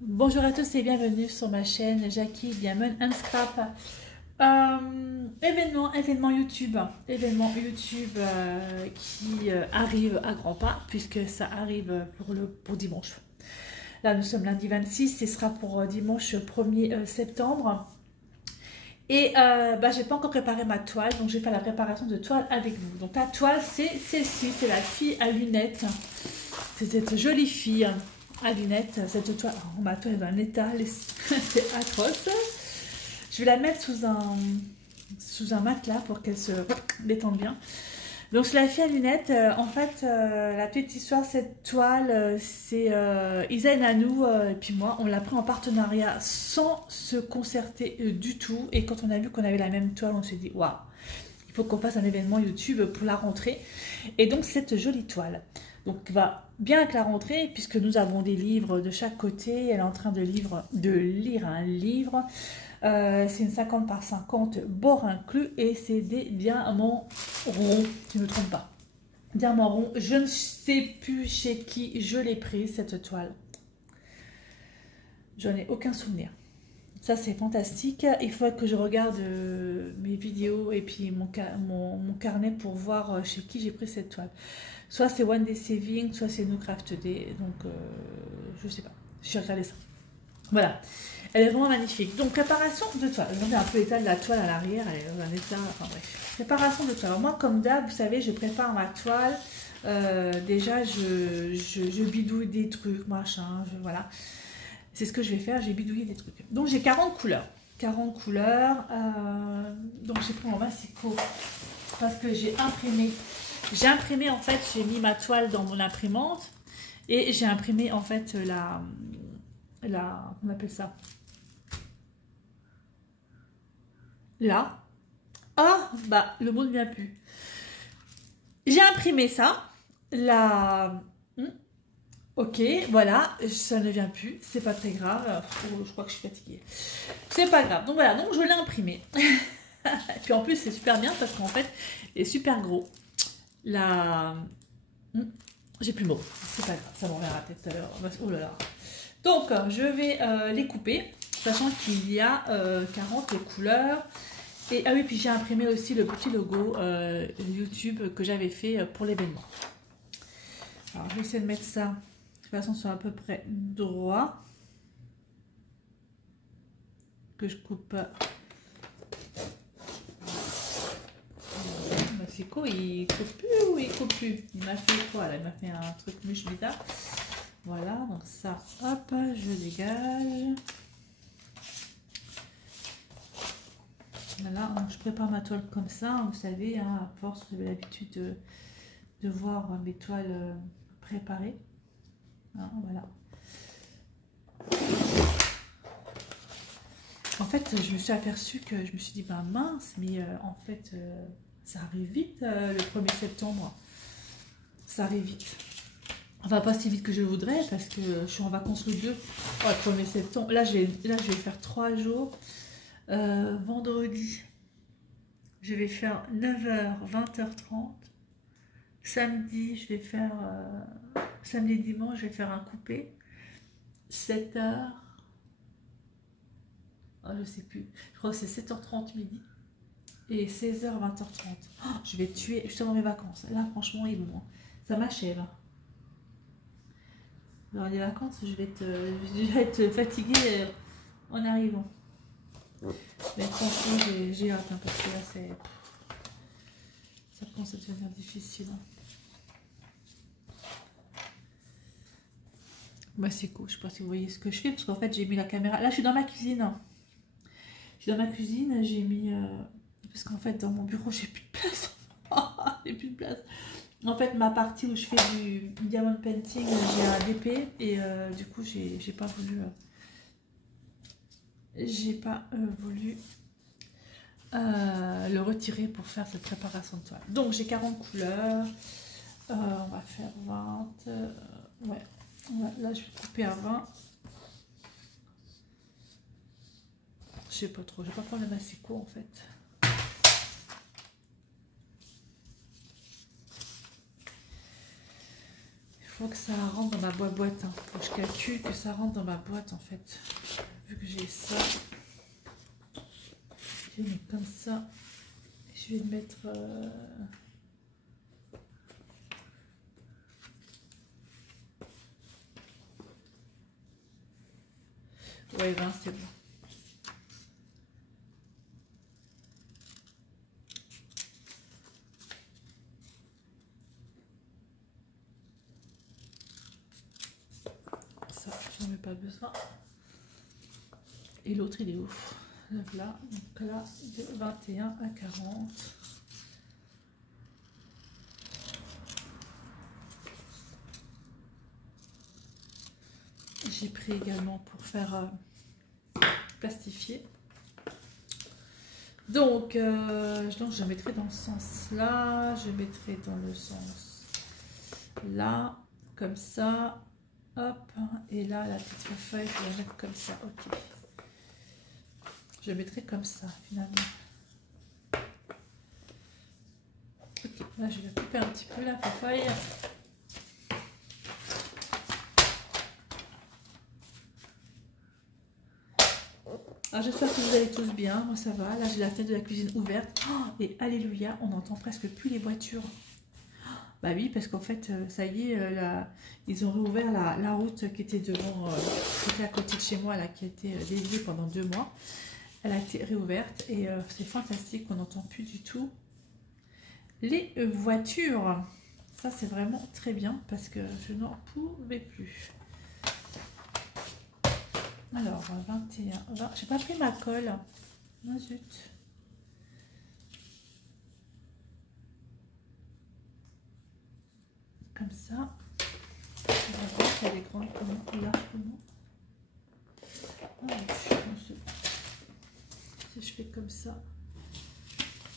Bonjour à tous et bienvenue sur ma chaîne Jackie Diamond and Scrap. Événement YouTube, qui arrive à grands pas puisque ça arrive pour dimanche. Là nous sommes lundi 26, ce sera pour dimanche 1er septembre. Et j'ai pas encore préparé ma toile, donc je vais faire la préparation de toile avec vous. Donc la toile c'est celle-ci, c'est la fille à lunettes. C'est cette jolie fille à lunettes, cette toile. Oh, ma toile est dans un état, c'est atroce. Je vais la mettre sous un matelas pour qu'elle se détende bien. Donc c'est la fille à lunettes. La petite histoire, cette toile, c'est Isa et Nanou et puis moi, on l'a pris en partenariat sans se concerter du tout. Et quand on a vu qu'on avait la même toile, on s'est dit waouh, il faut qu'on fasse un événement YouTube pour la rentrée. Et donc cette jolie toile. Donc va bien avec la rentrée puisque nous avons des livres de chaque côté. Elle est en train de lire un livre. C'est une 50 par 50 bord inclus et c'est des diamants ronds, je ne me trompe pas. Diamants ronds, je ne sais plus chez qui je l'ai prise cette toile. J'en ai aucun souvenir. Ça c'est fantastique. Il faut que je regarde mes vidéos et puis mon carnet pour voir chez qui j'ai pris cette toile. Soit c'est One Day Saving, soit c'est New Craft Day. Donc je sais pas. Je vais regarder ça. Voilà. Elle est vraiment magnifique. Donc, préparation de toile. Regardez un peu l'état de la toile à l'arrière. Elle est dans un état... Enfin bref. Préparation de toile. Alors, moi, comme d'hab, vous savez, je prépare ma toile. Déjà, je bidouille des trucs, machin. Voilà. C'est ce que je vais faire. J'ai bidouillé des trucs. Donc, j'ai 40 couleurs. 40 couleurs. Donc, j'ai pris mon massico parce que j'ai imprimé. J'ai imprimé, en fait, j'ai mis ma toile dans mon imprimante. Et j'ai imprimé, en fait, on appelle ça là. Ah, bah, le mot ne vient plus. J'ai imprimé ça. Là. Ok, voilà, ça ne vient plus. C'est pas très grave. Oh, je crois que je suis fatiguée. C'est pas grave. Donc voilà, donc je l'ai imprimé. Et puis en plus, c'est super bien parce qu'en fait, il est super gros. Là. J'ai plus le mot. C'est pas grave, ça m'en reviendra peut-être tout à l'heure. Oh là là. Donc, je vais les couper, sachant qu'il y a 40 couleurs. Et ah oui, puis j'ai imprimé aussi le petit logo YouTube que j'avais fait pour l'événement. Alors, je vais essayer de mettre ça de façon soit à peu près droit. Que je coupe. Massico, il coupe plus ou il coupe plus? Il m'a fait quoi là? Il m'a fait un truc mouche bizarre. Voilà, donc ça, hop, je dégage. Voilà, donc je prépare ma toile comme ça. Vous savez, hein, à force, vous avez l'habitude de voir mes toiles préparées. Hein, voilà. En fait, je me suis aperçue que je me suis dit, ben mince, mais en fait, ça arrive vite le 1er septembre. Ça arrive vite. Enfin, pas si vite que je voudrais parce que je suis en vacances le 2, le 1er septembre. Là, je vais faire 3 jours. Vendredi, je vais faire 9h, 20h30. Samedi, je vais faire... samedi, dimanche, je vais faire un coupé. 7h. Oh, je sais plus. Je crois que c'est 7h30 midi. Et 16h, 20h30. Oh, je vais tuer juste avant mes vacances. Là, franchement, ils vont... Ça m'achève. Dans les vacances, je vais être fatiguée en arrivant. Mais franchement, j'ai hâte, hein, parce que là, ça commence à devenir difficile. Hein. Bah, c'est cool, je sais pas si vous voyez ce que je fais, parce qu'en fait, j'ai mis la caméra. Là, je suis dans ma cuisine. Je suis dans ma cuisine, j'ai mis... parce qu'en fait, dans mon bureau, j'ai plus de place. J'ai plus de place. En fait, ma partie où je fais du diamond painting, j'ai un DP et du coup, j'ai pas voulu... le retirer pour faire cette préparation de toile. Donc j'ai 40 couleurs. On va faire 20. Ouais. Là je vais couper à 20. Je sais pas trop. Je vais pas prendre le massico en fait. Il faut que ça rentre dans ma boîte. Hein. Faut que je calcule que ça rentre dans ma boîte en fait. Vu que j'ai ça, je vais mettre comme ça. Je vais le mettre... Ouais, 20, c'est bon. Ça, j'en ai pas besoin. Et l'autre, il est où? Là, donc là, de 21 à 40. J'ai pris également pour faire plastifier. Donc je mettrai dans ce sens-là, je mettrai dans le sens là, comme ça, hop, et là, la petite feuille, je vais la mettre comme ça, ok. Je mettrai comme ça, finalement. Ok, là, je vais couper un petit peu la feuille. Alors j'espère que vous allez tous bien, moi ça va, là j'ai la fenêtre de la cuisine ouverte, oh, et alléluia, on n'entend presque plus les voitures. Bah oui, parce qu'en fait, ça y est, ils ont réouvert la route qui était devant, qui était à côté de chez moi, là, qui a été dédiée pendant 2 mois. Elle a été réouverte et c'est fantastique, on n'entend plus du tout les voitures. Ça c'est vraiment très bien parce que je n'en pouvais plus. Alors, 21, 20. J'ai pas pris ma colle. Ah, zut. Comme ça. On va voir si elle est grande comment, large comment. Ah, si je fais comme ça,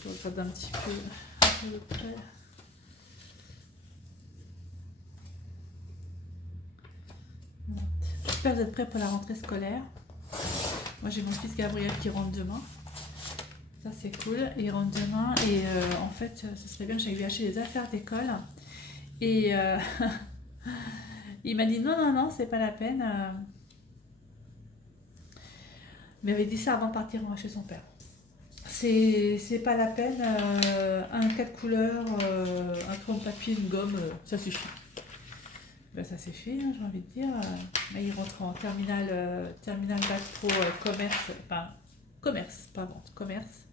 je regarde un petit peu près. J'espère que vous êtes prêts pour la rentrée scolaire. Moi j'ai mon fils Gabriel qui rentre demain. Ça c'est cool. Il rentre demain et en fait ça serait bien que j'aille lui acheter des affaires d'école. Et il m'a dit non, c'est pas la peine. Il m'avait dit ça avant de partir chez son père. C'est pas la peine. Un 4 couleurs, un crayon de papier, une gomme, ça suffit. Ben, ça c'est fait, hein, j'ai envie de dire. Là, il rentre en terminal bac pro commerce, enfin commerce, pas vente, commerce.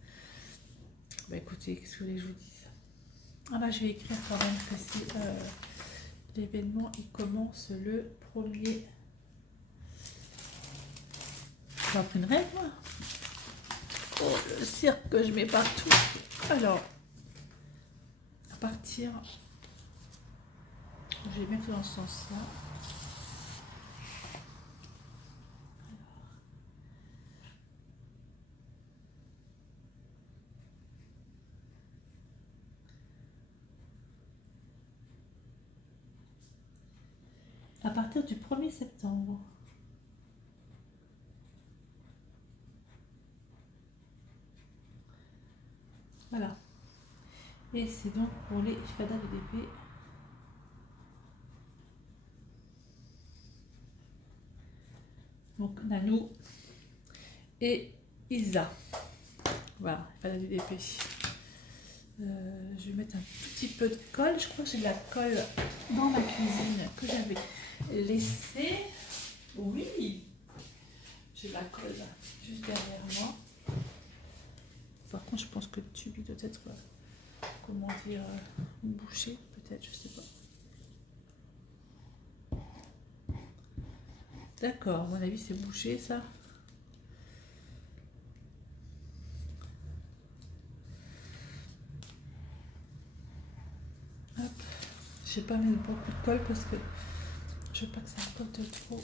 Ben, écoutez, qu'est-ce que vous voulez que je vous dise? Ah bah je vais écrire quand même que si l'événement il commence le 1er. J'en pris une règle, moi. Oh, le cirque que je mets partout. Alors, à partir... Je vais mettre dans ce sens-là. À partir du 1er septembre. Voilà. Et c'est donc pour les fadas VDP. Donc Nanou et Isa. Voilà, pas la DDP. Je vais mettre un tout petit peu de colle. Je crois que j'ai de la colle dans ma cuisine que j'avais laissée. Oui, j'ai de la colle juste derrière moi. Par contre, je pense que le tube doit être, comment dire, bouché, peut-être, je sais pas. D'accord, à mon avis c'est bouché ça. Hop. Je vais pas mettre beaucoup de colle parce que je veux pas que ça cote trop.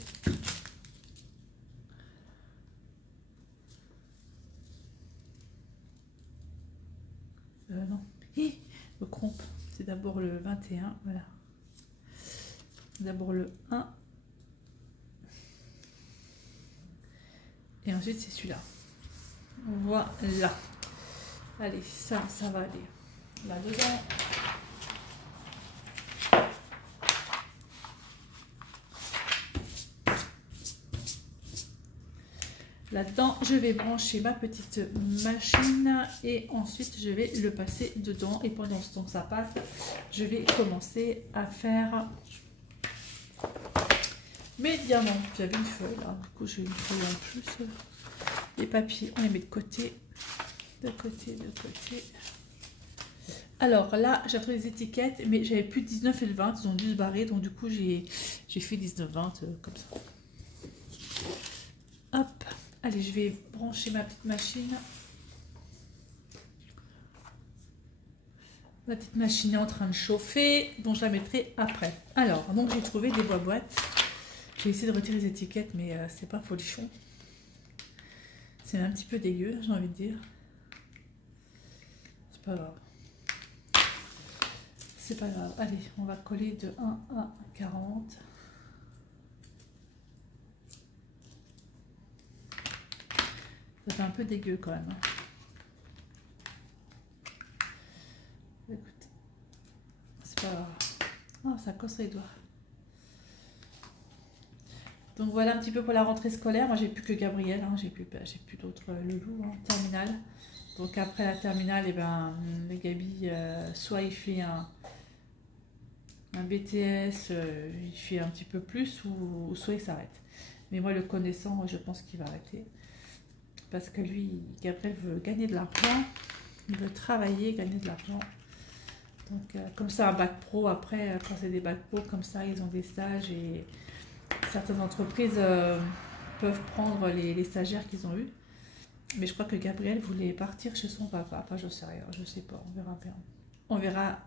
Non. Hi, le crompe, c'est d'abord le 21, voilà. D'abord le 1. Et ensuite c'est celui-là. Voilà. Allez, ça va aller là-dedans. là-dedans. Je vais brancher ma petite machine et ensuite je vais le passer dedans. Et pendant ce temps que ça passe, je vais commencer à faire mes diamants. J'avais une feuille là, du coup j'ai une feuille en plus. Les papiers, on les met de côté, de côté, de côté. Alors là, j'ai retrouvé les étiquettes, mais j'avais plus de 19 et le 20, ils ont dû se barrer, donc du coup j'ai fait 19-20 comme ça. Hop, allez, je vais brancher ma petite machine. Ma petite machine est en train de chauffer, donc je la mettrai après. Alors, donc j'ai trouvé des boîtes. J'ai essayé de retirer les étiquettes, mais c'est pas folichon. C'est un petit peu dégueu, j'ai envie de dire. C'est pas grave. C'est pas grave. Allez, on va coller de 1 à 40. Ça fait un peu dégueu quand même. Écoute, c'est pas grave. Oh, ça cosse les doigts. Donc voilà un petit peu pour la rentrée scolaire. Moi j'ai plus que Gabriel, hein. J'ai plus d'autres loulous, hein, terminale. Donc après la terminale, et ben Gabi, soit il fait un BTS, il fait un petit peu plus, ou soit il s'arrête. Mais moi le connaissant, je pense qu'il va arrêter. Parce que lui, Gabriel veut gagner de l'argent, il veut travailler, gagner de l'argent. Donc comme ça un bac pro, après quand c'est des bacs pro comme ça, ils ont des stages et certaines entreprises peuvent prendre les stagiaires qu'ils ont eu. Mais je crois que Gabriel voulait partir chez son papa. Enfin, je sais rien, je sais pas, on verra bien. On verra.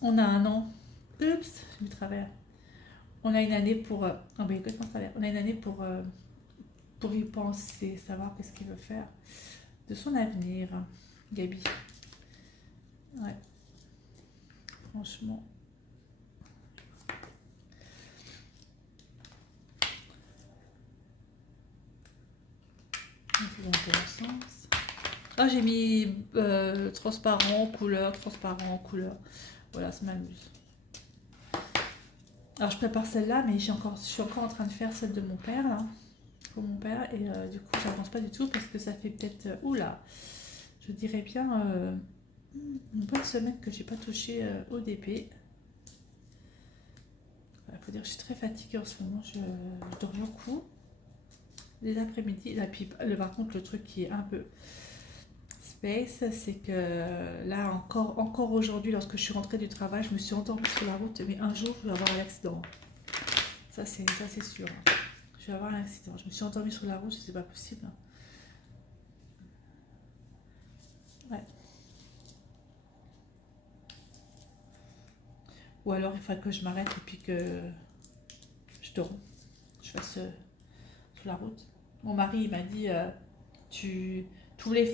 On a un an. Oups, j'ai mis travers. On a une année pour. Oh, ben, écoute, on a une année pour y penser, savoir qu'est-ce qu'il veut faire de son avenir. Gabi. Ouais. Franchement. Dans le sens. Ah, j'ai mis transparent, couleur, voilà, ça m'amuse. Alors je prépare celle-là, mais je suis encore en train de faire celle de mon père là, pour mon père, et du coup j'avance pas du tout parce que ça fait peut-être oula, je dirais bien une bonne semaine que j'ai pas touché au DP. Il faut dire que je suis très fatiguée en ce moment, je dors beaucoup les après-midi. Là, puis par contre le truc qui est un peu space, c'est que là encore aujourd'hui, lorsque je suis rentrée du travail, je me suis endormie sur la route, mais un jour je vais avoir un accident. Ça c'est sûr. Je vais avoir un accident. Je me suis endormie sur la route, c'est pas possible. Ouais. Ou alors il faudrait que je m'arrête et puis que je dors. Je fasse sur la route. Mon mari il m'a dit tu ouvres les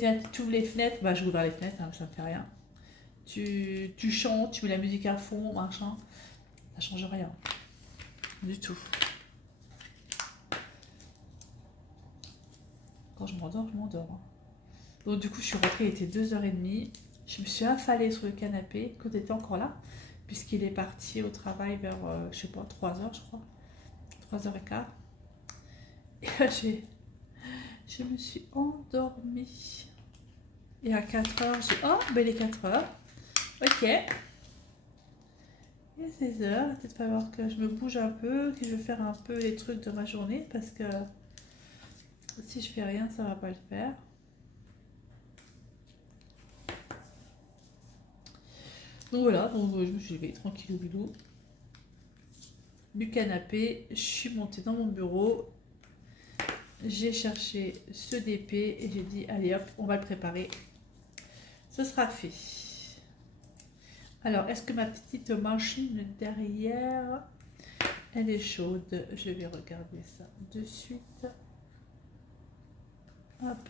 fenêtres, bah je ouvre les fenêtres, hein, ça me fait rien. Tu chantes, tu mets la musique à fond, machin, ça change rien du tout. Quand je m'endors, je m'endors. Hein. Donc du coup je suis rentrée, il était 2h30, je me suis affalée sur le canapé, quand il était encore là, puisqu'il est parti au travail vers, je sais pas, 3h je crois, 3h15. Et là je me suis endormie. Et à 4h, j'ai... Oh, ben les 4h. Ok. Et 16h, peut-être falloir que je me bouge un peu, que je vais faire un peu les trucs de ma journée, parce que si je fais rien, ça va pas le faire. Donc voilà, donc je me suis levée tranquillou bilou du canapé, je suis montée dans mon bureau, j'ai cherché ce DP et j'ai dit allez hop, on va le préparer, ce sera fait. Alors est-ce que ma petite machine derrière elle est chaude? Je vais regarder ça de suite. Hop,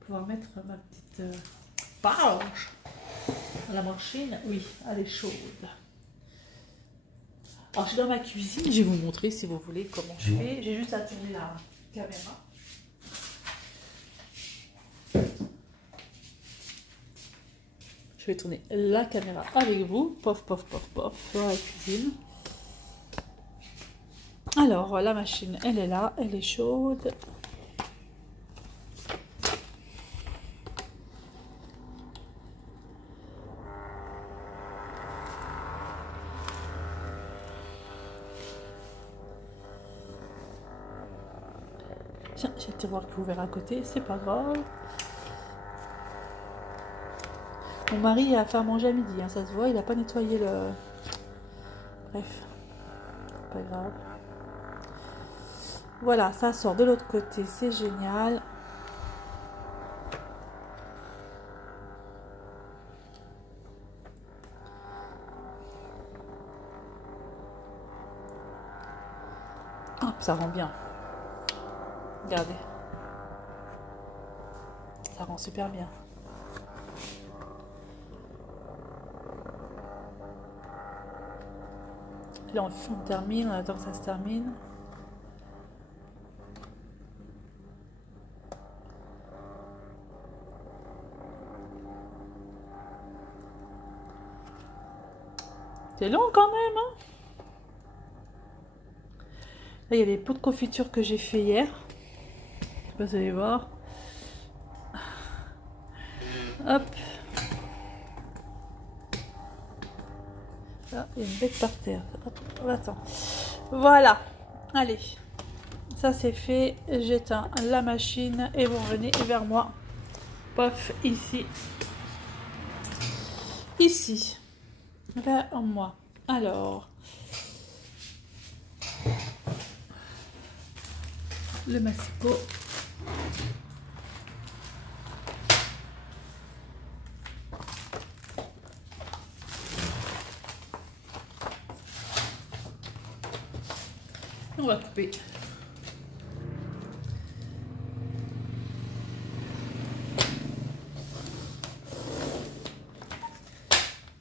pouvoir mettre ma petite page dans la machine. Oui, elle est chaude. Alors, je suis dans ma cuisine. Je vais vous montrer si vous voulez comment je fais. J'ai juste à tourner la caméra. Je vais tourner la caméra avec vous. Pof, pof, pof, pof, dans la cuisine. Alors, la machine, elle est là. Elle est chaude. Tiens, j'ai le tiroir qui est ouvert à côté, c'est pas grave. Mon mari a fait à manger à midi, hein, ça se voit, il a pas nettoyé le... Bref, pas grave. Voilà, ça sort de l'autre côté, c'est génial. Hop, ça rend bien. Regardez. Ça rend super bien. Là, on termine, on attend que ça se termine. C'est long quand même, hein. Là, il y a les pots de confiture que j'ai fait hier. Je sais pas si vous allez voir. Hop. Ah, il y a une bête par terre. Hop, attends. Voilà. Allez. Ça, c'est fait. J'éteins la machine et vous revenez vers moi. Pof, ici. Ici. Vers moi. Alors. Le massicot. On va couper.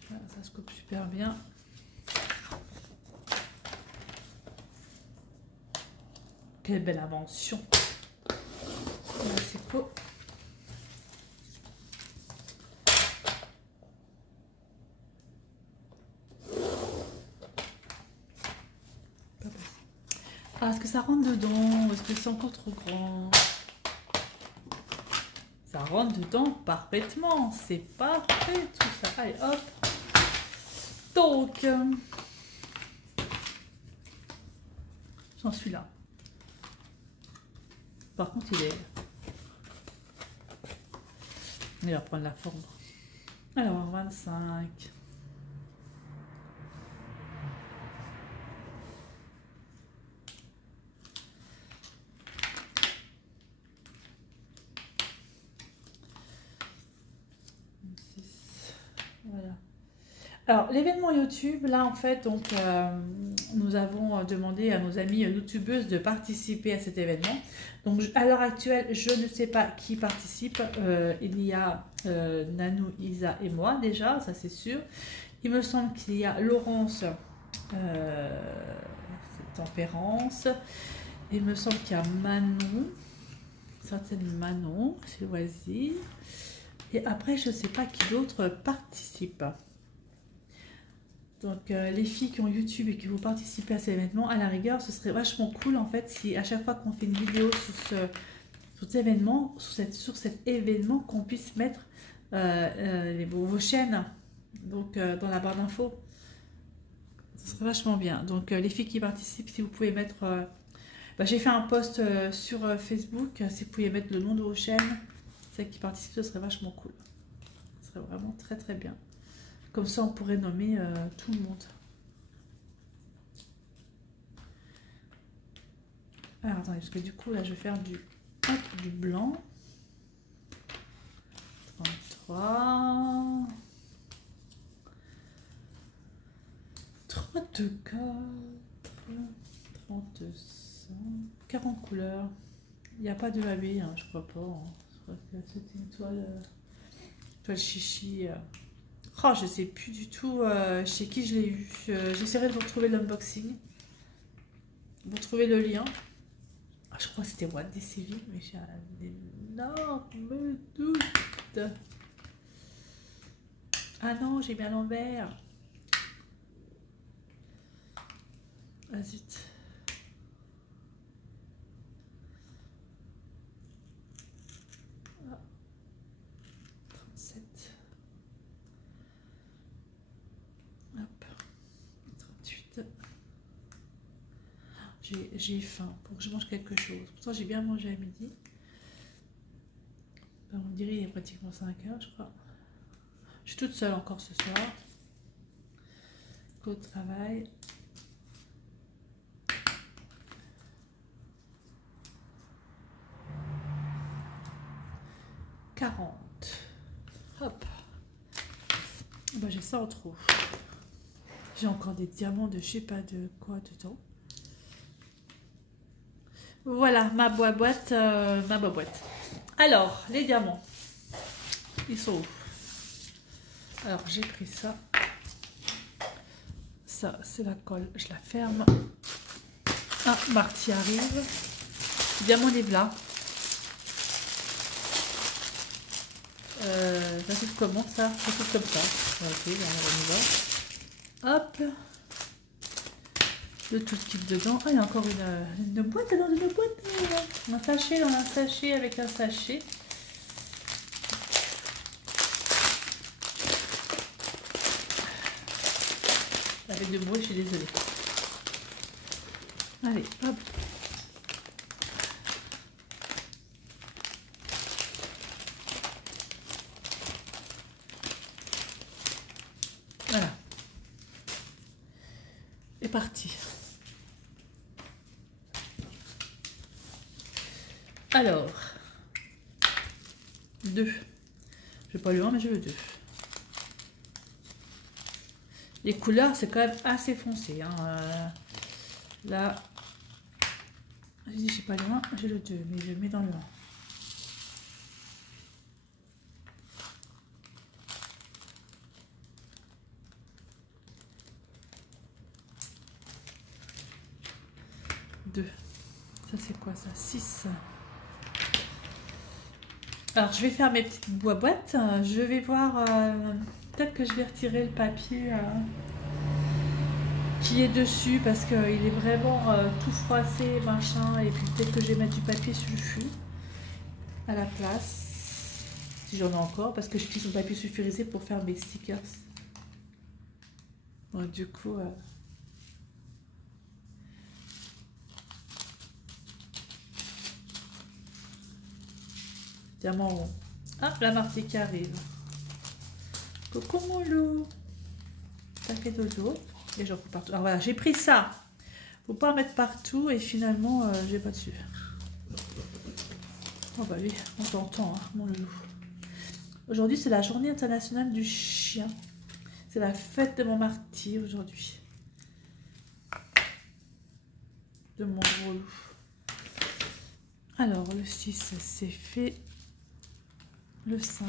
Voilà, ça se coupe super bien. Quelle belle invention. C'est beau. Ah, est-ce que ça rentre dedans ou est-ce que c'est encore trop grand? Ça rentre dedans parfaitement. C'est parfait tout ça. Allez, hop. Donc, j'en suis là. Par contre, il va prendre la forme. Alors, 25. Voilà. Alors, l'événement YouTube, là, en fait, donc, nous avons demandé à nos amies youtubeuses de participer à cet événement. Donc, à l'heure actuelle, je ne sais pas qui participe. Il y a Nanou, Isa et moi, déjà, ça c'est sûr. Il me semble qu'il y a Laurence, Tempérance. Il me semble qu'il y a Manon, certaine Manon, chez Loisir. Et après, je ne sais pas qui d'autre participe. Donc, les filles qui ont YouTube et qui vont participer à cet événement, à la rigueur, ce serait vachement cool en fait si à chaque fois qu'on fait une vidéo sur cet événement, sur cet événement, qu'on puisse mettre vos chaînes donc, dans la barre d'infos. Ce serait vachement bien. Donc, les filles qui participent, si vous pouvez mettre... j'ai fait un post sur Facebook, si vous pouvez mettre le nom de vos chaînes, celles qui participent, ce serait vachement cool. Ce serait vraiment très très bien. Comme ça, on pourrait nommer tout le monde. Alors, attendez, parce que du coup, là, je vais faire du blanc. 33. 34. 35. 40 couleurs. Il n'y a pas de AB, hein, je crois pas. Hein. Je crois que c'était une toile chichi. Oh, je sais plus du tout chez qui je l'ai eu. J'essaierai de vous retrouver l'unboxing. Vous trouvez le lien. Ah, je crois que c'était Walt DCV, mais j'ai un énorme doute. Ah non, j'ai mis à l'envers. Ah zut. Ah. 37. Hop. 38. j'ai faim pour que je mange quelque chose. Pourtant, j'ai bien mangé à midi. On dirait il est pratiquement 5 heures, je crois. Je suis toute seule encore ce soir. Au travail. Hop. Ben, j'ai ça en trop. J'ai encore des diamants de je sais pas de quoi dedans. Voilà ma boîte. Alors, les diamants. Ils sont où? Alors, j'ai pris ça. Ça, c'est la colle. Je la ferme. Ah, Marty arrive. Diamant des là. Ça s'ouvre comment ça? Ça s'ouvre comme ça. Ok, on y va. Hop. Le tout kit dedans. Ah, il y a encore une boîte dans une boîte. Un sachet dans un sachet avec un sachet. Avec de bruit, je suis désolée. Allez, hop. Voilà. Et parti. Alors, 2. Je vais pas le 1, mais je veux 2. Les couleurs, c'est quand même assez foncé. Hein. Là, je dis, je sais pas le 1, j'ai le 2, mais je le mets dans le 1. Ça c'est quoi ça? 6. Alors je vais faire mes petites boîtes. Je vais voir. Peut-être que je vais retirer le papier qui est dessus parce qu'il est vraiment tout froissé, machin. Et puis peut-être que je vais mettre du papier sulfu à la place. Si j'en ai encore, parce que j'utilise mon papier sulfurisé pour faire mes stickers. Donc du coup. Diamant rond. Ah, la Marty qui arrive. Coucou mon loup. Paquet dodo. Et j'en coupe partout. Alors voilà, j'ai pris ça. Faut pas en mettre partout et finalement, j'ai pas dessus. Oh bah oui, on t'entend, hein, mon loup. Aujourd'hui, c'est la journée internationale du chien. C'est la fête de mon Marty aujourd'hui. De mon gros loup. Alors, le 6, c'est fait. Le 5.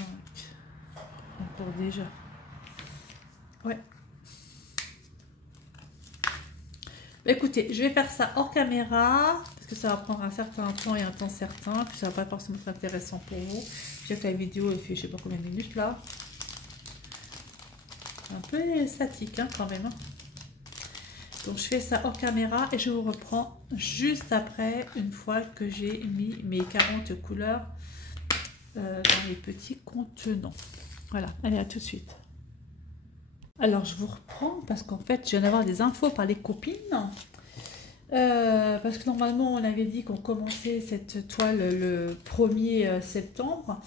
Encore déjà. Ouais. Bah, écoutez, je vais faire ça hors caméra. Parce que ça va prendre un certain temps et un temps certain. Puis ça va pas forcément être intéressant pour vous. Je sais que la vidéo elle fait je sais pas combien de minutes là. Un peu statique hein, quand même. Hein. Donc je fais ça hors caméra et je vous reprends juste après, une fois que j'ai mis mes 40 couleurs dans les petits contenants. Voilà, allez, à tout de suite. Alors je vous reprends parce qu'en fait je viens d'avoir des infos par les copines. Parce que normalement on avait dit qu'on commençait cette toile le 1er septembre.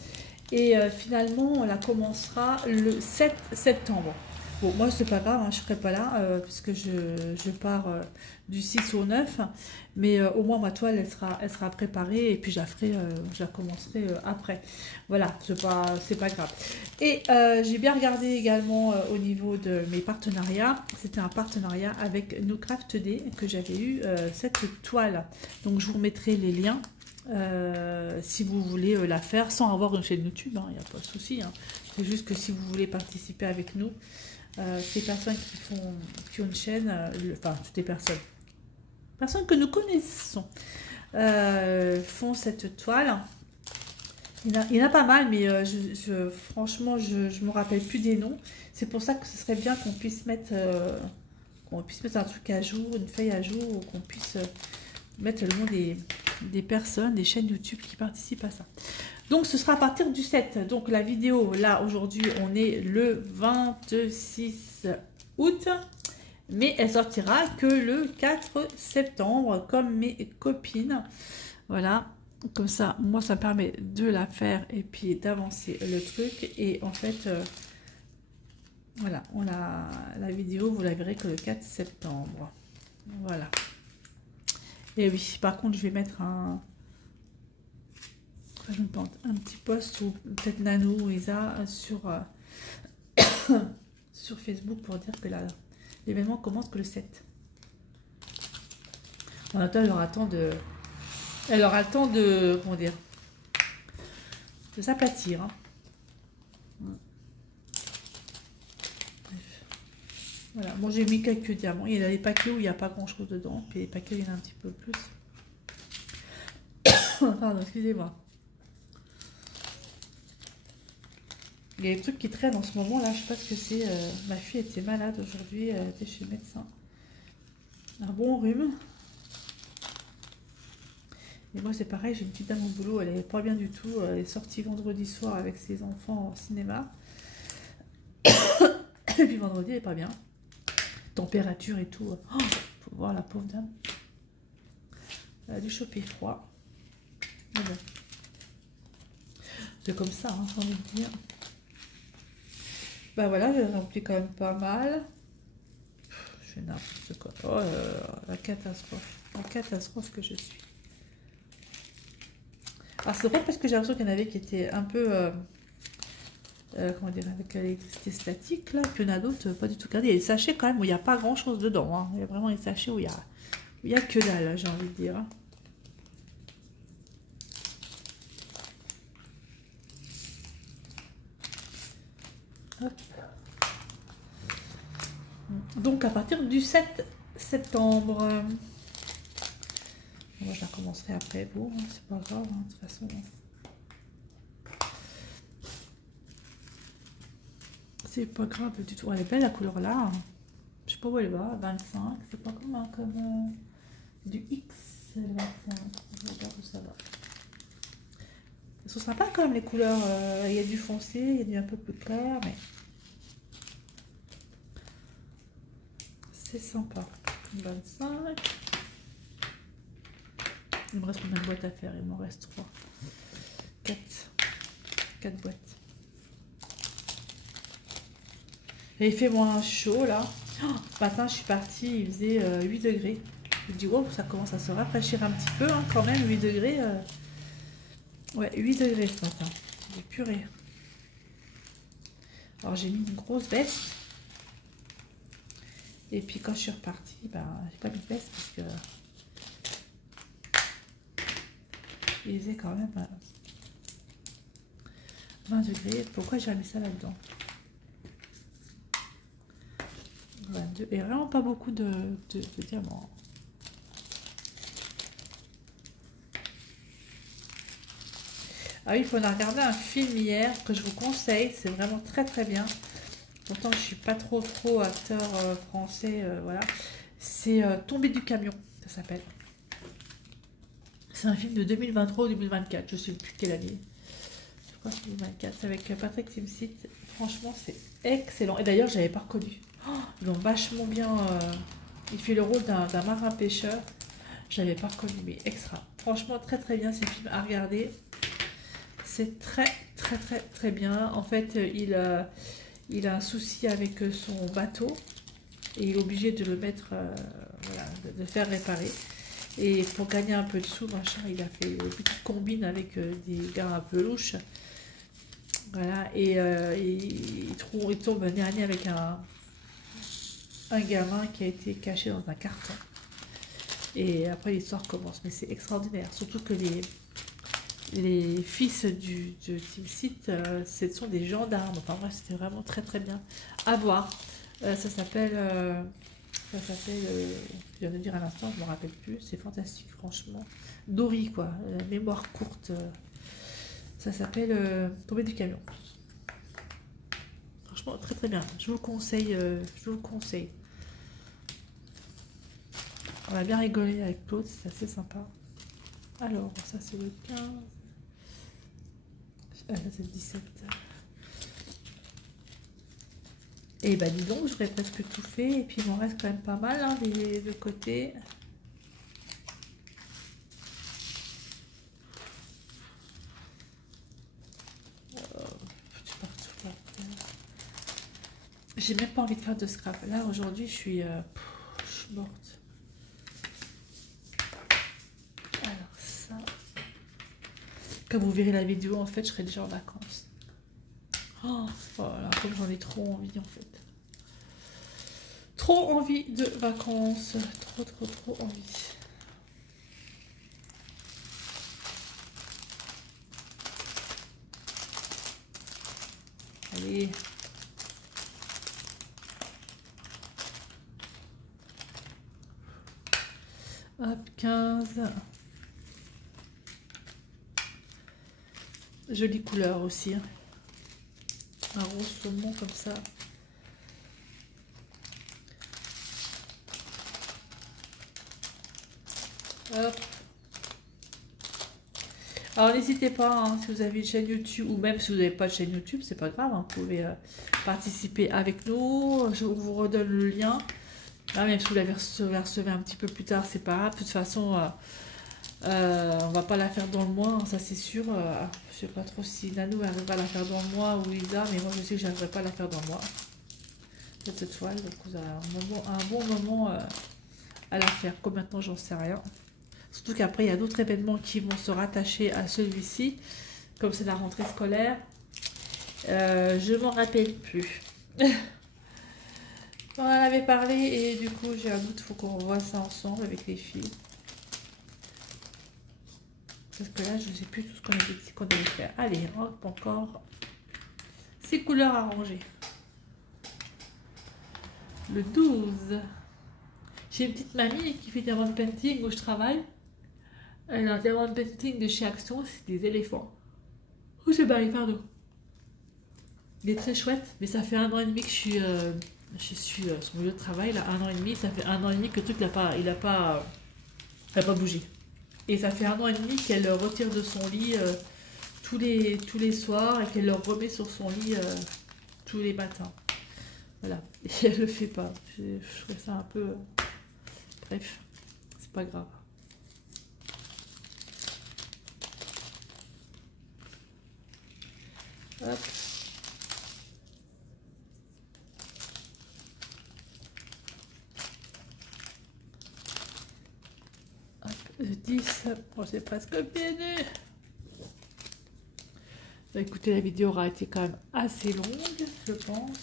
Et finalement on la commencera le 7 septembre. Bon, moi c'est pas grave, hein, je serai pas là puisque je pars du 6 au 9, mais au moins ma toile elle sera préparée et puis je la commencerai après. Voilà, c'est pas grave. Et j'ai bien regardé également au niveau de mes partenariats. C'était un partenariat avec Nucraft D que j'avais eu cette toile. Donc je vous remettrai les liens. Si vous voulez la faire sans avoir une chaîne YouTube, il n'y a pas de souci. Hein. C'est juste que si vous voulez participer avec nous, ces personnes qui ont une chaîne, enfin toutes les personnes que nous connaissons, font cette toile. Il y en a pas mal, mais franchement, je ne me rappelle plus des noms. C'est pour ça que ce serait bien qu'on puisse mettre un truc à jour, une feuille à jour, ou qu'on puisse mettre le nom des personnes, des chaînes YouTube qui participent à ça. Donc ce sera à partir du 7. Donc la vidéo, là aujourd'hui on est le 26 août. Mais elle sortira que le 4 septembre, comme mes copines. Voilà, comme ça, moi, ça permet de la faire et puis d'avancer le truc. Et en fait, voilà, la vidéo, vous la verrez que le 4 septembre. Voilà. Et oui, par contre, je vais mettre un petit post ou peut-être Nano ou Isa sur, sur Facebook pour dire que l'événement commence que le 7. En attendant, elle aura le temps de, comment dire, de s'aplatir. Hein. Voilà, bon, j'ai mis quelques diamants. Il y a des paquets où il n'y a pas grand chose dedans, puis les paquets, il y en a un petit peu plus. Pardon, excusez-moi. Il y a des trucs qui traînent en ce moment là, je sais pas ce que c'est. Ma fille était malade aujourd'hui, elle était chez le médecin. Un bon rhume. Et moi c'est pareil, j'ai une petite dame au boulot, elle est pas bien du tout. Elle est sortie vendredi soir avec ses enfants au cinéma. Et puis vendredi elle est pas bien. Température et tout. Oh, faut voir la pauvre dame. Elle a dû choper froid. Mais bon. C'est comme ça, hein, j'ai envie de dire. Bah voilà, j'ai rempli quand même pas mal. Je fais n'importe quoi. Oh la catastrophe. La catastrophe que je suis. Alors c'est vrai parce que j'ai l'impression qu'il y en avait qui étaient un peu... comment dire, avec l'électricité statique là. Puis il y en a d'autres pas du tout. Regardez, il y a des sachets quand même où il n'y a pas grand chose dedans. Hein. Il y a vraiment des sachets où il y a que dalle, j'ai envie de dire. Hein. Hop. Donc à partir du 7 septembre, moi je la commencerai après vous, hein, c'est pas grave, hein, de toute façon. C'est pas grave du tout. Elle est belle la couleur là. Hein. Je sais pas où elle va, 25. C'est pas comme, hein, comme du X, le 25. Je regarde où ça va. Elles sont sympas quand même les couleurs. Il y a du foncé, il y a du un peu plus clair, mais c'est sympa. 25. Il me reste combien de boîtes à faire? Il m'en reste 3. 4 boîtes. Et il fait moins chaud là. Oh, ce matin je suis partie, il faisait 8 degrés. Je me dis, oh, ça commence à se rafraîchir un petit peu hein, quand même, 8 degrés. Ouais, 8 degrés ce matin. J'ai purée. Alors j'ai mis une grosse veste. Et puis quand je suis repartie, ben, j'ai pas mis de veste parce que il faisait quand même 20 degrés. Pourquoi j'ai mis ça là-dedans? 22. Et vraiment pas beaucoup de diamants. Ah oui, on a regardé un film hier que je vous conseille. C'est vraiment très très bien. Pourtant, je suis pas trop acteur français. Voilà. C'est Tomber du camion, ça s'appelle. C'est un film de 2023 ou 2024. Je ne sais plus quelle année. Je crois que c'est 2024. C'est avec Patrick Timsit. Franchement, c'est excellent. Et d'ailleurs, je n'avais pas reconnu. Oh, ils l'ont vachement bien... il fait le rôle d'un marin pêcheur. Je l'avais pas reconnu, mais extra. Franchement, très très bien ces films à regarder. C'est très bien. En fait, il a un souci avec son bateau et il est obligé de le mettre, voilà, de faire réparer. Et pour gagner un peu de sous, machin, il a fait une petite combine avec des gars un peu louches. Voilà, et il tombe nez à nez avec un gamin qui a été caché dans un carton. Et après l'histoire commence, mais c'est extraordinaire. Surtout que les fils de Timsit, ce sont des gendarmes. Enfin bref, c'était vraiment très très bien à voir. Ça s'appelle, je viens de dire à l'instant, je ne me rappelle plus. C'est fantastique, franchement. Dory, quoi. Mémoire courte. Ça s'appelle Tomber du camion. Franchement, très très bien. Je vous le conseille. Je vous le conseille. On a bien rigolé avec Claude, c'est assez sympa. Alors, ça c'est le 15. Ah, ça c'est le 17. Et bah dis donc, j'aurais presque tout fait. Et puis il m'en reste quand même pas mal hein, des deux côtés. J'ai même pas envie de faire de scrap. Là aujourd'hui je suis morte. Alors ça. Quand vous verrez la vidéo, en fait, je serai déjà en vacances. Oh, voilà, comme j'en ai trop envie en fait. Trop envie de vacances. Trop envie. Allez. Hop, 15. Jolie couleur aussi. Hein. Un rose saumon comme ça. Hop. Alors n'hésitez pas, hein, si vous avez une chaîne YouTube ou même si vous n'avez pas de chaîne YouTube, c'est pas grave, hein, vous pouvez participer avec nous. Je vous redonne le lien. Là, même si vous la recevez un petit peu plus tard, c'est pas grave. De toute façon, on va pas la faire dans le mois, hein, ça c'est sûr. Je sais pas trop si Nanou arrivera à la faire dans le mois ou Lisa, mais moi je sais que j'arriverai pas à la faire dans le mois. Cette toile, donc vous avez un bon moment à la faire. Comme maintenant, j'en sais rien. Surtout qu'après, il y a d'autres événements qui vont se rattacher à celui-ci, comme c'est la rentrée scolaire. Je m'en rappelle plus. On en avait parlé et du coup, j'ai un doute, il faut qu'on revoie ça ensemble avec les filles. Parce que là, je ne sais plus tout ce qu'on avait dit qu'on allait faire. Allez, hop, encore 6 couleurs à ranger. Le 12. J'ai une petite mamie qui fait des diamond painting où je travaille. Elle a un diamond painting de chez Action, c'est des éléphants. Oh, j'ai Barry, pardon. Il est très chouette, mais ça fait 1 an et demi que je suis sur mon lieu de travail, là, 1 an et demi. Ça fait 1 an et demi que le truc il a pas bougé. Et ça fait 1 an et demi qu'elle retire de son lit tous les soirs et qu'elle le remet sur son lit tous les matins. Voilà, et elle le fait pas. Je ferais ça un peu... Bref, c'est pas grave. Hop. Hop, le 10. Bon, c'est presque fini. Bah, écoutez, la vidéo aura été quand même assez longue, je pense.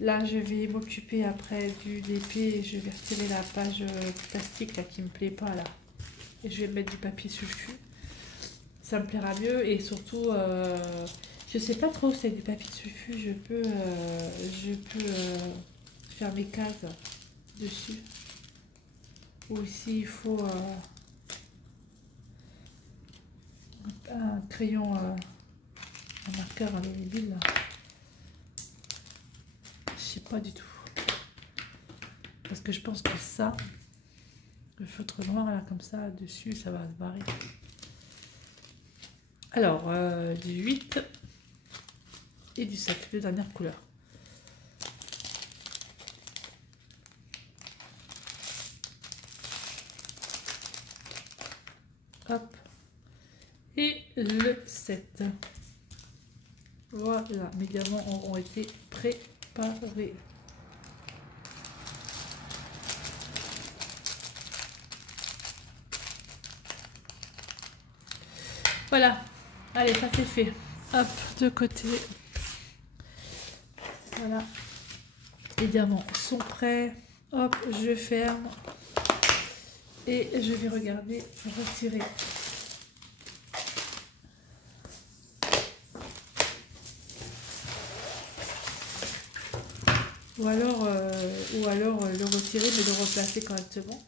Là, je vais m'occuper après du DP et je vais retirer la page plastique là, qui me plaît pas là. Et je vais mettre du papier sulfu. Ça me plaira mieux et surtout, je sais pas trop si avec du papier sulfu, je peux faire mes cases dessus. Ou si il faut un crayon, un marqueur indélébile là. Je sais pas du tout. Parce que je pense que ça, le feutre noir là comme ça dessus, ça va se barrer. Alors, du 8 et du 7, les dernières couleurs. Hop. Et le 7. Voilà, mes diamants auront été préparés. Voilà, allez, ça c'est fait. Hop, de côté. Voilà, les diamants sont prêts. Hop, je ferme. Et je vais regarder, retirer. Ou alors le retirer, mais le replacer correctement.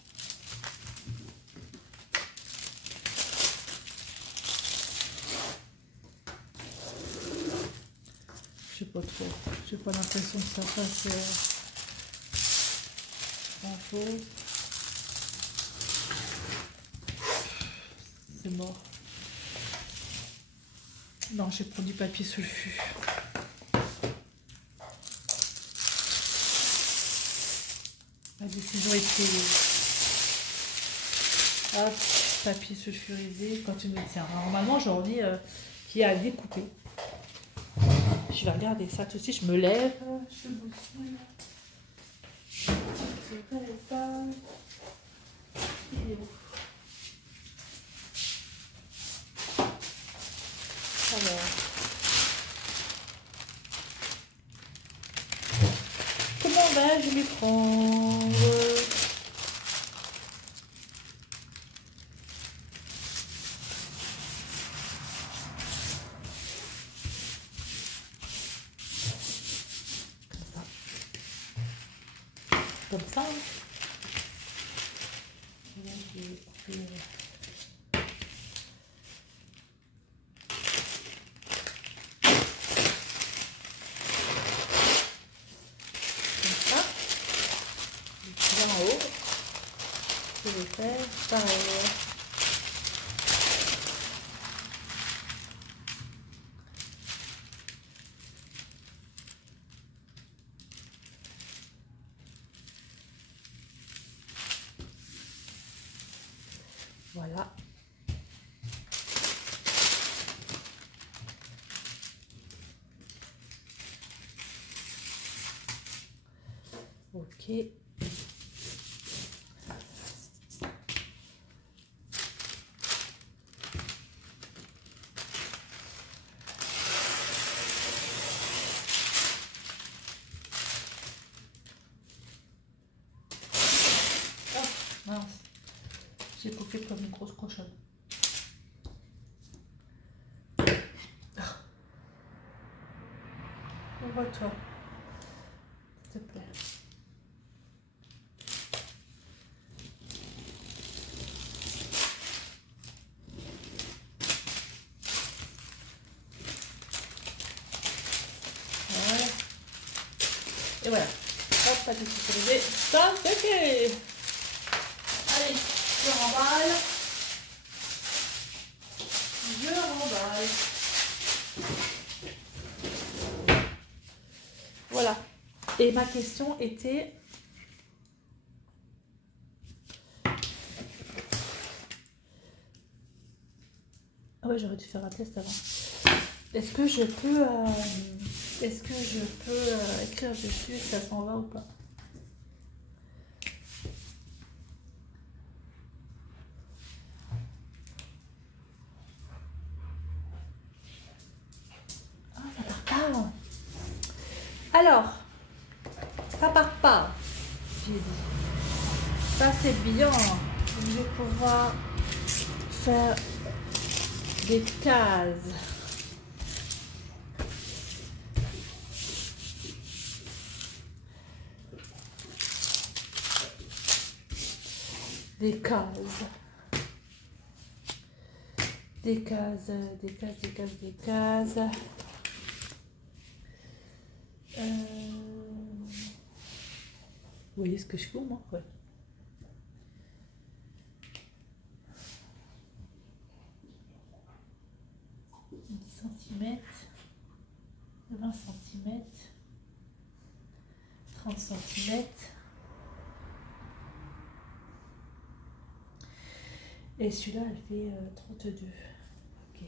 Je sais pas trop. J'ai pas l'impression que ça fasse grand chose. C'est mort. Non, j'ai pris du papier sulfu. La décision est prise. Hop, papier sulfurisé quand tu me tiens. Alors, normalement, aujourd'hui, qui est à découper. Je vais regarder ça tout de suite. Je me lève. Je me bouscule. Je ne pas. Il est où? Alors. Comment vais-je m'y prendre? Comme ça. Là, je vais couper. Comme ça. Et puis là en haut, je vais faire pareil. Voilà. Ok. Oh, mince. J'ai coupé comme une grosse cochonne. Ouvre-toi, s'il te plaît. Voilà. Et voilà. Hop, pas de sécuriser. Ça, c'est fait. Allez, je remballe. Je remballe. Voilà. Et ma question était... Ah ouais, j'aurais dû faire un test avant. Est-ce que je peux... écrire dessus si ça s'en va ou pas? Ah, ça part pas. Alors, ça part pas. J'ai dit. Ça c'est bien. Je vais pouvoir faire des cases. Des cases. Des cases, des cases, des cases, des cases. Vous voyez ce que je fais, moi? Ouais. Centimètres, 20 cm, 30 cm. Et celui-là, elle fait 32. Ok.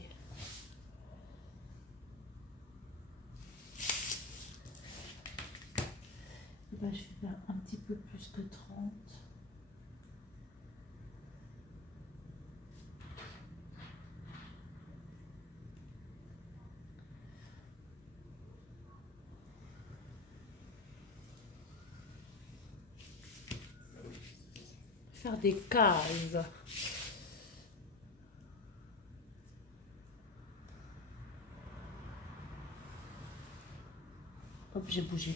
Et ben, je vais faire un petit peu plus que 30. Faire des cases. Hop, j'ai bougé.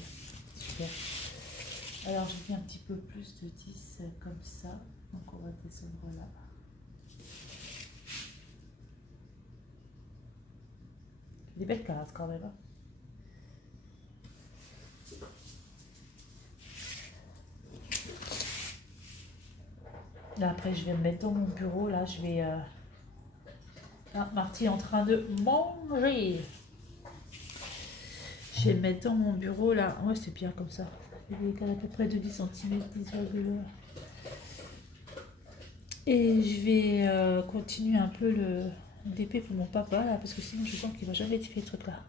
Super. Alors, je fais un petit peu plus de 10 comme ça. Donc, on va descendre là. Des belles cases quand même. Hein. Là, après, je vais me mettre dans mon bureau. Là, je vais... Ah, Marty est en train de manger. Je vais me mettre dans mon bureau là. Ouais, c'est bien comme ça. des cales à peu près de 10 cm, 10,1. Et je vais continuer un peu le DP pour mon papa là, parce que sinon je sens qu'il va jamais être fait ce truc là.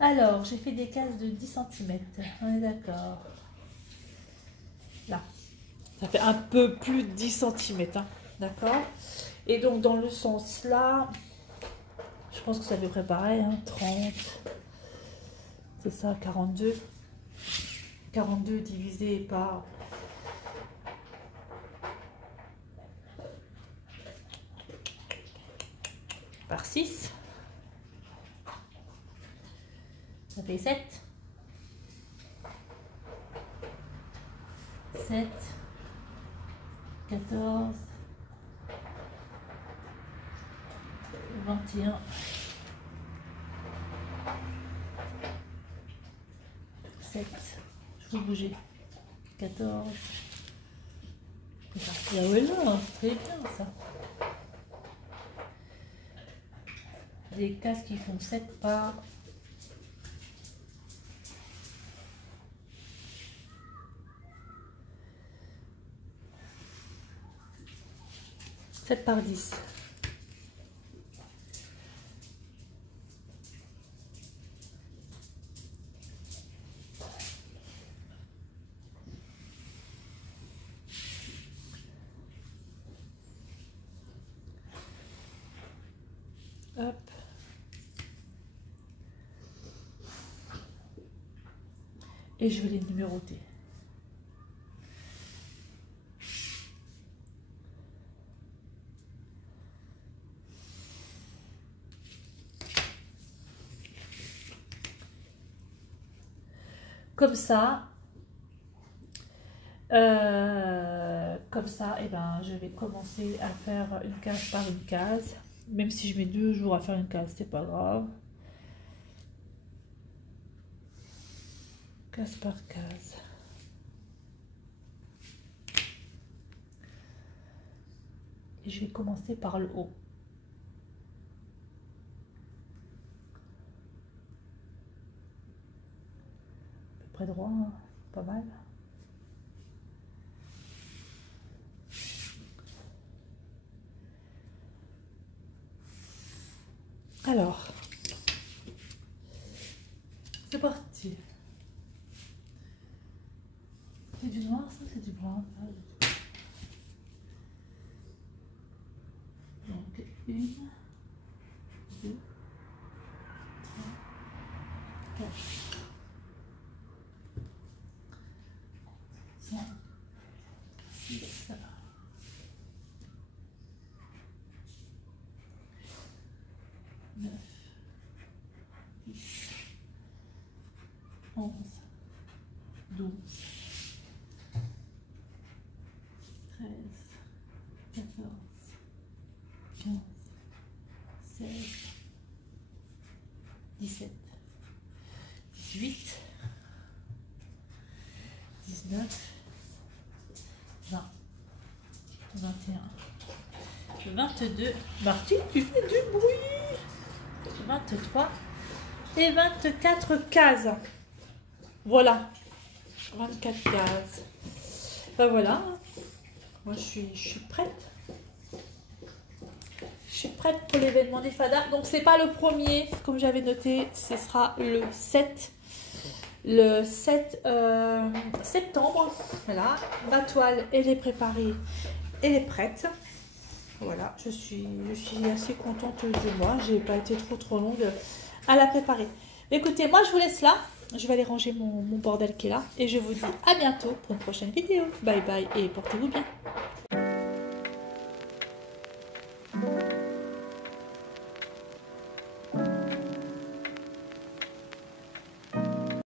Alors, j'ai fait des cases de 10 cm, on est d'accord. Là, ça fait un peu plus de 10 cm, hein, d'accord. Et donc, dans le sens là, je pense que ça devrait pareil, hein, 30, c'est ça, 42. 42 divisé par 6. Ça fait 7. 7, 14, 21, 7, je peux bouger, 14, ah ouais là, très bien ça. Des cases qui font 7 par 7 par 10. Hop. Et je vais les numéroter. Comme ça, et ben, je vais commencer à faire une case par une case. Même si je mets 2 jours à faire une case, c'est pas grave. Case par case. Et je vais commencer par le haut. À peu près droit, hein, pas mal. Alors, c'est parti. C'est du noir, ça, c'est du blanc. Donc, 1, 2, 3, 4, 5, 6, 9, 10, 11, 12, 13, 14, 15, 16, 17, 18, 19, 20, 21, 22. Martine, tu fais du bruit. 23 et 24 cases. Voilà. 24 cases. Ben voilà. Moi, je suis prête. Je suis prête pour l'événement des fadas. Donc, c'est pas le premier, comme j'avais noté. Ce sera le 7. Le 7 septembre. Voilà. Ma toile, elle est préparée. Elle est prête. Voilà, je suis assez contente de moi. J'ai pas été trop longue à la préparer. Écoutez, moi je vous laisse là. Je vais aller ranger mon bordel qui est là. Et je vous dis à bientôt pour une prochaine vidéo. Bye bye et portez-vous bien.